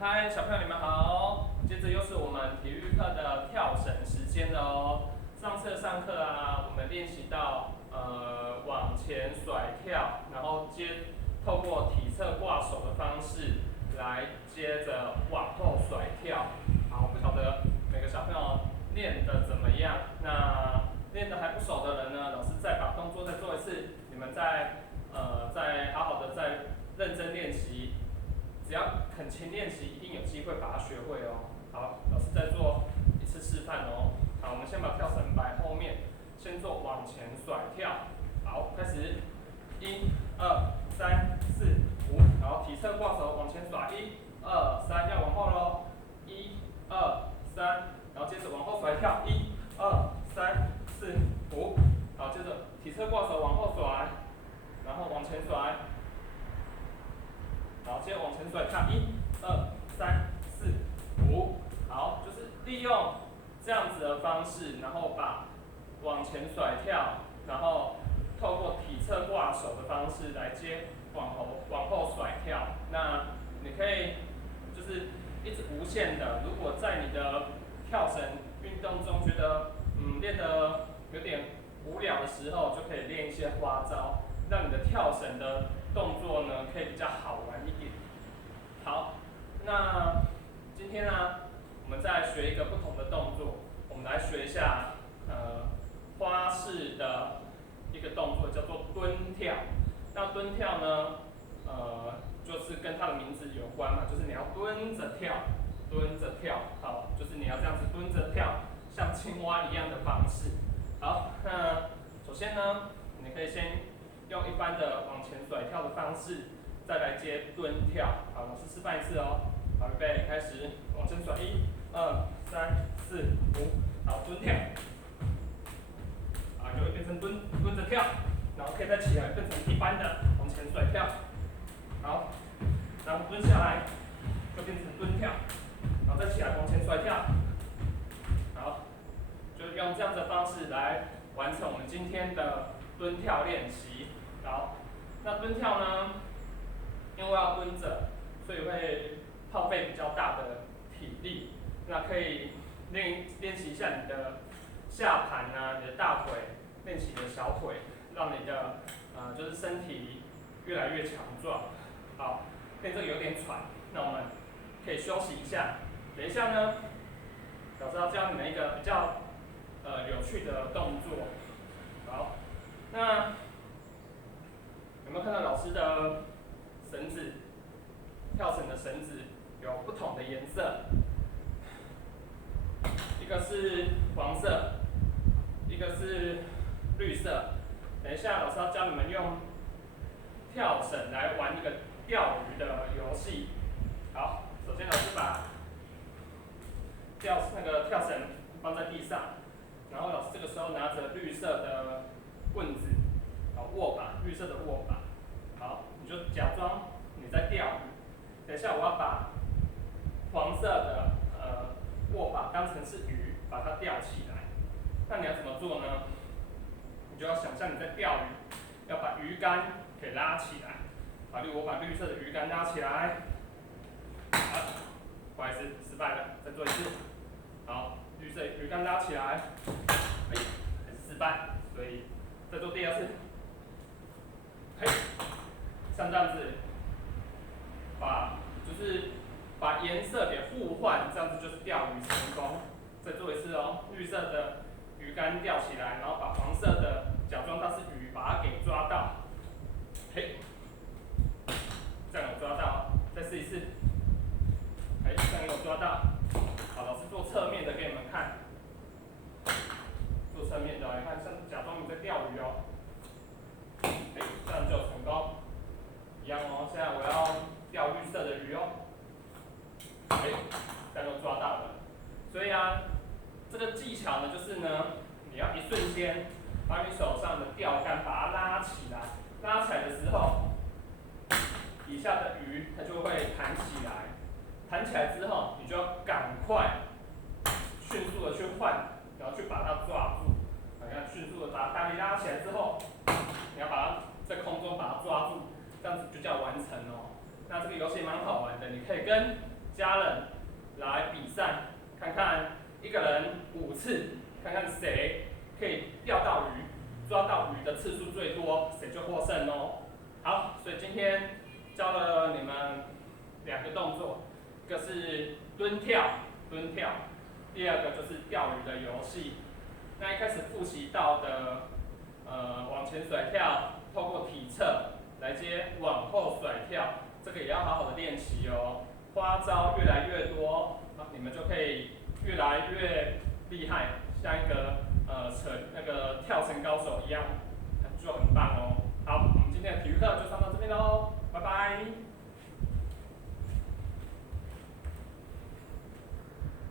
嗨，小朋友你们好！接着又是我们体育课的跳绳时间了哦。上次上课啊，我们练习到往前甩跳，然后透过体侧挂手的方式来接着往后甩跳。好，不晓得每个小朋友练得怎么样？那练得还不熟的人呢，老师再把动作再做一次，你们再好好的再认真练习。只要肯勤练习，一定有机会把它学会哦。好，老师再做一次示范哦。好，我们先把跳绳摆后面，先做往前甩跳。好，开始，一、二、三、四、五，然后体侧挂手往前甩，一、二、三，要往后喽，一、二、三，然后接着往后甩跳，一、二、三、四、五，好，接着体侧挂手往后甩，然后往前甩。好，接着往前甩跳，一、二、三、四、五，好，就是利用这样子的方式，然后把往前甩跳，然后透过体侧挂手的方式来接往后甩跳。那你可以就是一直无限的，如果在你的跳绳运动中觉得练得有点无聊的时候，就可以练一些花招，让你的跳绳的动作呢可以比较好玩一点。好，那今天呢，我们再学一个不同的动作，我们来学一下花式的一个动作，叫做蹲跳。那蹲跳呢，就是跟它的名字有关嘛，就是你要蹲着跳，蹲着跳，好，就是你要这样子蹲着跳，像青蛙一样的方式。好，那首先呢，你可以先用一般的往前甩跳的方式，再来接蹲跳。好，老师示范一次哦。好，预备，开始，往前甩，一、二、三、四、五，好，蹲跳。啊，就会变成蹲着跳，然后可以再起来，变成一般的往前甩跳。好，然后蹲下来，就变成蹲跳，然后再起来往前甩跳。好，就用这样的方式来完成我们今天的蹲跳练习。好，那蹲跳呢，因为要蹲着，所以会耗费比较大的体力。那可以练习一下你的下盘啊，你的大腿，练习你的小腿，让你的就是身体越来越强壮。好，练这个有点喘，那我们可以休息一下。等一下呢，老师要教你们一个比较有趣的动作。好，那有没有看到老师的绳子？跳绳的绳子有不同的颜色，一个是黄色，一个是绿色。等一下，老师要教你们用跳绳来玩一个钓鱼的游戏。好，首先老师把跳绳放在地上，然后老师这个时候拿着绿色的棍子，好握把，绿色的握把，好，你就假装你在钓鱼。等一下我要把黄色的握把当成是鱼，把它吊起来。那你要怎么做呢？你就要想象你在钓鱼，要把鱼竿给拉起来。好，我把绿色的鱼竿拉起来。好，不好意思，失败了，再做一次。好，绿色鱼竿拉起来。哎，还是失败，所以再做第二次。嘿，像这样子，就是把颜色给互换，这样子就是钓鱼成功。再做一次哦，绿色的鱼竿吊起来，然后把黄色的假装它是鱼，把它给抓到。嘿，这样有抓到，再试一次。哎，这样有抓到。好，老师做侧面的给你们看，做侧面的，你看像假装你在钓鱼哦。哎，这样就成功。一样哦，现在我要钓绿色的鱼哦。哎，这样就抓到了。所以啊，这个技巧呢，就是呢，你要一瞬间把你手上的钓竿把它拉起来，拉起来的时候，底下的鱼它就会弹起来，弹起来之后，你就要赶快迅速的去换，然后去把它抓住。你看，迅速的把大力拉起来之后，你要把它在空中把它抓住，这样子就叫完成哦。那这个游戏蛮好玩的，你可以跟家人来比赛，看看一个人5次，看看谁可以钓到鱼，抓到鱼的次数最多，谁就获胜哦。好，所以今天教了你们2个动作，一个是蹲跳，第二个就是钓鱼的游戏。那一开始复习到的，往前甩跳，透过体侧来接往后甩跳，这个也要好好的练习哦。花招越来越多，你们就可以越来越厉害，像一个跳绳高手一样，就很棒哦。好，我们今天的体育课就上到这边喽，拜拜。